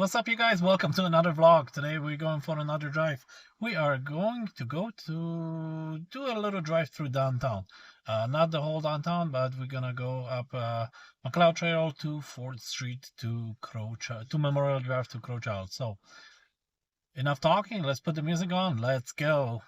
What's up, you guys? Welcome to another vlog. Today we're going for another drive. We are going to go to do a little drive through downtown. Not the whole downtown, but we're gonna go up McLeod Trail to 4th Street to to Memorial Drive to Crowchild. So enough talking. Let's put the music on. Let's go.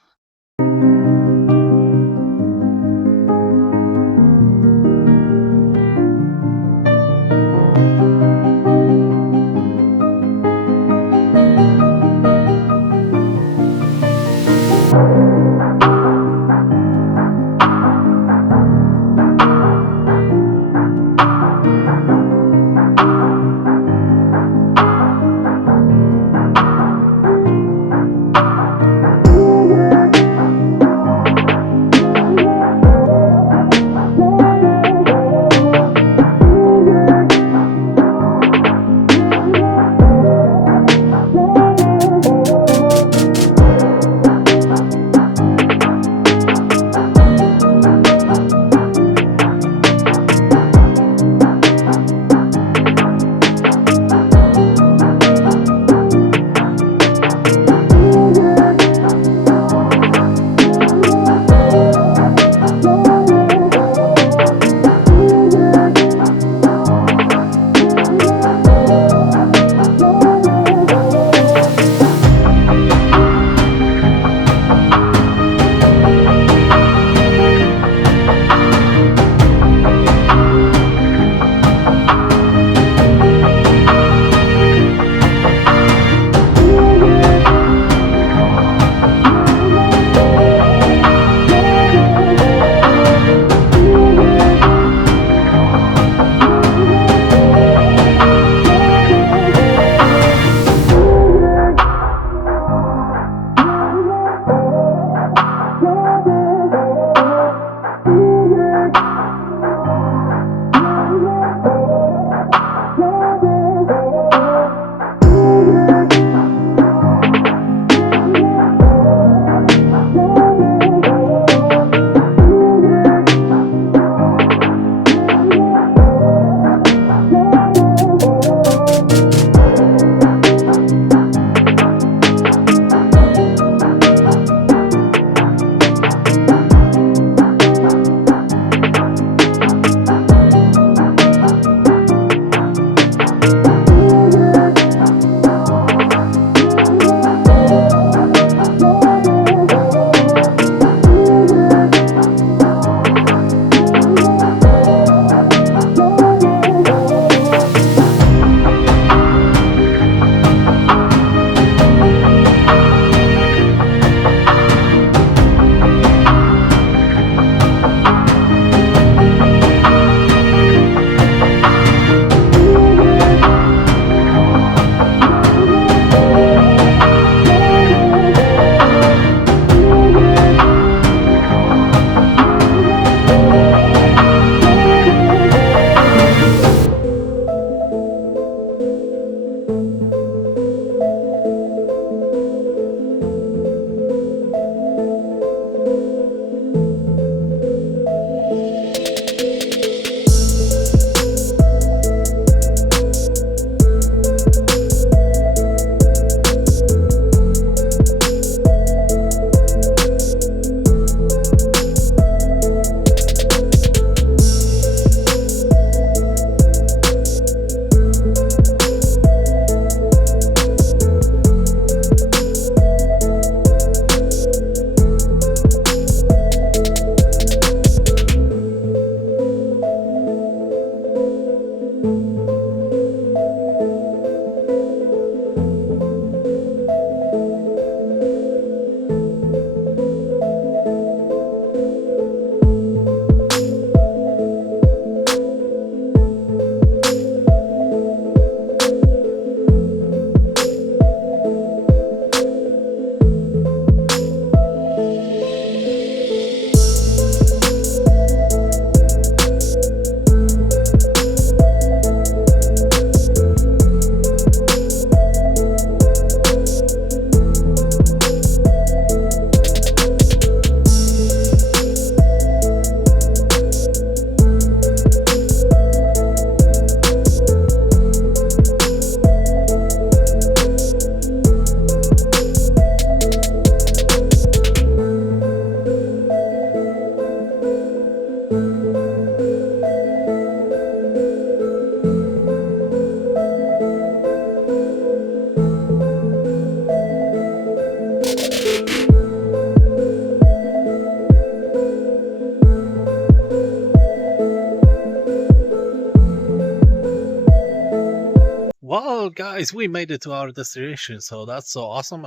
Well, guys, we made it to our destination, so that's so awesome.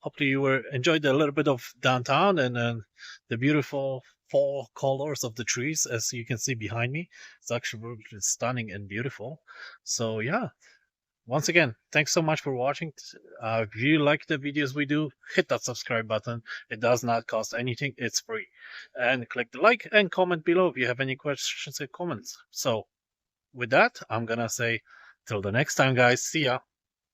Hopefully you were enjoyed a little bit of downtown and the beautiful fall colors of the trees, as you can see behind me. It's actually really stunning and beautiful. So yeah, once again, thanks so much for watching. If you like the videos we do, hit that subscribe button. It does not cost anything. It's free. And click the like and comment below if you have any questions or comments. So with that, I'm gonna say till the next time, guys. See ya.